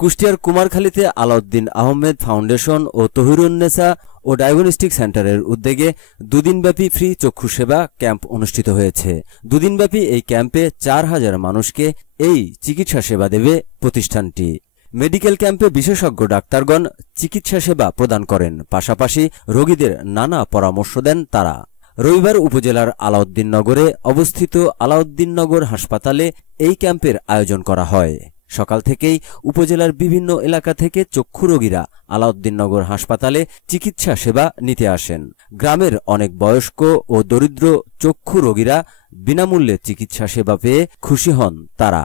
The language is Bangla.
কুষ্টিয়ার কুমারখালীতে আলাউদ্দিন আহমেদ ফাউন্ডেশন ও তহিরুন্নেসা ও ডায়াগনস্টিক সেন্টারের উদ্যোগে দুদিনব্যাপী ফ্রি চক্ষু সেবা ক্যাম্প অনুষ্ঠিত হয়েছে। দুদিনব্যাপী এই ক্যাম্পে ৪,০০০ মানুষকে এই চিকিৎসা সেবা দেবে প্রতিষ্ঠানটি। মেডিকেল ক্যাম্পে বিশেষজ্ঞ ডাক্তারগণ চিকিৎসা সেবা প্রদান করেন, পাশাপাশি রোগীদের নানা পরামর্শ দেন তারা। রবিবার উপজেলার আলাউদ্দিননগরে অবস্থিত আলাউদ্দিননগর হাসপাতালে এই ক্যাম্পের আয়োজন করা হয়। সকাল থেকেই উপজেলার বিভিন্ন এলাকা থেকে চক্ষু রোগীরা আলাউদ্দিননগর হাসপাতালে চিকিৎসা সেবা নিতে আসেন। গ্রামের অনেক বয়স্ক ও দরিদ্র চক্ষু রোগীরা বিনামূল্যে চিকিৎসা সেবা পেয়ে খুশি হন তারা।